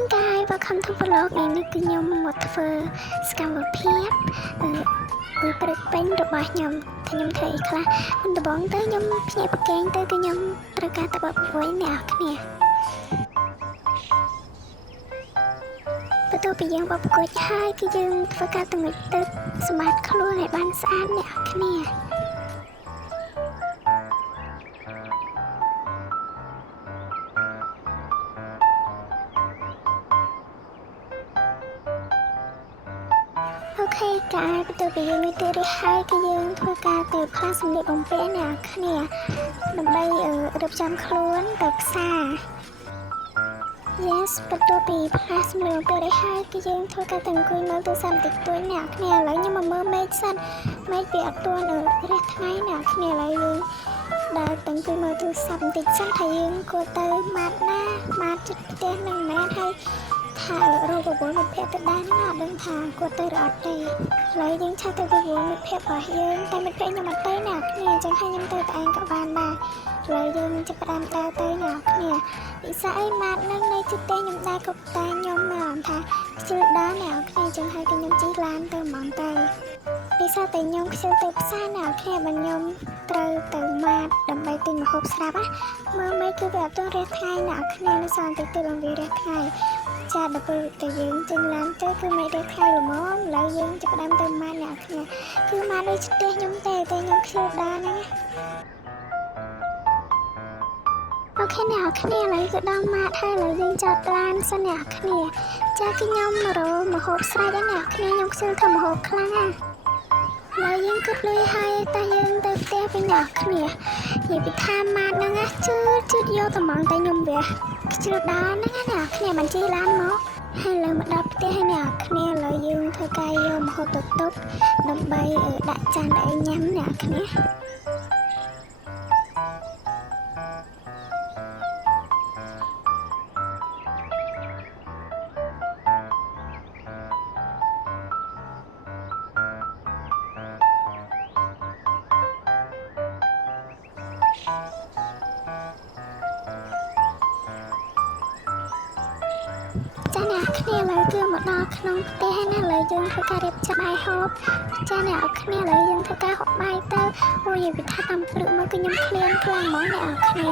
morning guys welcome to vlog នេះគឺខ្ញុំមកធ្វើសកម្មភាពគឺព្រឹកពេញរបស់ខ្ញុំថាខ្ញុំធ្វើអីខ្លះមុនដំបូងទៅខ្ញុំភ្ញាក់ពីគេងទៅគឺខ្ញុំត្រូវការទៅបបព្រួយអ្នកគ្នាបន្ទាប់ពីយើងបបព្រួយហើយគឺយើងធ្វើការទម្ងិចទឹកសម្អាតខ្លួនឲ្យបានស្អាតអ្នកគ្នាអូខេកាយបន្ទាប់ពីយើងទៅរៀបហើយគឺយើងធ្វើការទៅផ្លាស់សម្លៀកបំពាក់អ្នកគ្នាដើម្បីរៀបចំខ្លួនទៅផ្សារ Yes បន្ទាប់ពីផ្លាស់សម្លៀកបំពាក់រួចហើយគឺយើងធ្វើការទៅអង្គុយមើលទូរស័ព្ទតិចតួចអ្នកគ្នាឥឡូវខ្ញុំមកមើលមេឃសិនមេឃវាអត់ទាន់រះថ្ងៃអ្នកគ្នាឥឡូវយើងដើរទៅអង្គុយមើលទូរស័ព្ទបន្តិចសិនថាយើងគួរទៅម៉ាត់ណាម៉ាត់ជិតផ្ទះនឹងម៉ែហើយថារកបបួលមិត្តភក្តិទៅដែរណាអត់ដឹងថាគាត់ទៅឬអត់ទេឥឡូវយើងឆាប់ទៅបបួលមិត្តភក្តិរបស់យើងតែមិត្តភក្តិខ្ញុំអត់ទៅណាគ្នាអញ្ចឹងហើយខ្ញុំទៅតែឯងក៏បានដែរឥឡូវយើងចាប់ផ្ដើមដើរទៅណាគ្នាពិសាអីម៉ាត់នឹងនៅជិតផ្ទះខ្ញុំដែរក៏តែខ្ញុំមកថាខ្ជិលដល់ណាគ្នាអញ្ចឹងហើយគឺខ្ញុំជិះឡានទៅហ្មងទៅពិសាតែខ្ញុំខ្ជិលទៅផ្សារណាគ្នាបើខ្ញុំត្រូវទៅម៉ាត់ដើម្បីទិញម្ហូបស្រាប់ណាមើលមិនគឺវាអត់ទាន់រះថ្ងៃណាគ្នានៅសល់តិចទៅវារះថ្ងៃចាដល់ពេលតែយើងចេញឡានទៅគឺមិនរះថ្ងៃល្មមឥឡូវយើងចាប់ផ្ដើមទៅម៉ាត់ណាគ្នាគឺម៉ាត់ដូចផ្ទះខ្ញុំទេតែខ្ញុំខ្ជិលដល់ហ្នឹងអូខេអ្នកគ្នាឥឡូវគឺដល់ម៉ាត់ហើយឥឡូវយើងចតឡានសិនអ្នកគ្នាចាគឺខ្ញុំរកម្ហូបស្រេចអ្នកគ្នាខ្ញុំខ្ជិលធ្វើម្ហូបខ្លាំងណាស់ហើយយើងគិតលុយហើយតែយើងទៅផ្ទះវិញអ្នកគ្នានិយាយពីថាម៉ាត់ហ្នឹងជឿយកត្មងតែខ្ញុំវាខ្ជិលដល់ហ្នឹងអ្នកគ្នាបានជិះឡានមកហើយលើមកដល់ផ្ទះហើយអ្នកគ្នាឥឡូវយើងធ្វើការយកម្ហូបទៅទុកដើម្បីដាក់ចានឲ្យញ៉ាំអ្នកគ្នាចាអ្នកគ្នាឥឡូវគឺមកដល់ក្នុងផ្ទះហើយណាឥឡូវយើងធ្វើការរៀបចំបាយហូបចាអ្នកគ្នាឥឡូវយើងធ្វើការហូបបាយទៅអូយវាថាតាមព្រឹកមកគឺខ្ញុំឃ្លានខ្លាំងហ្មងអ្នកគ្នា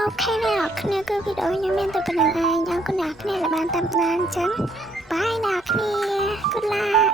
អូខេអ្នកគ្នាគឺវីដេអូខ្ញុំមានតែប៉ុណ្្នឹងឯងអរគុណអ្នកគ្នាដែលបានតាមដានអញ្ចឹងបាយអ្នកគ្នា Good luck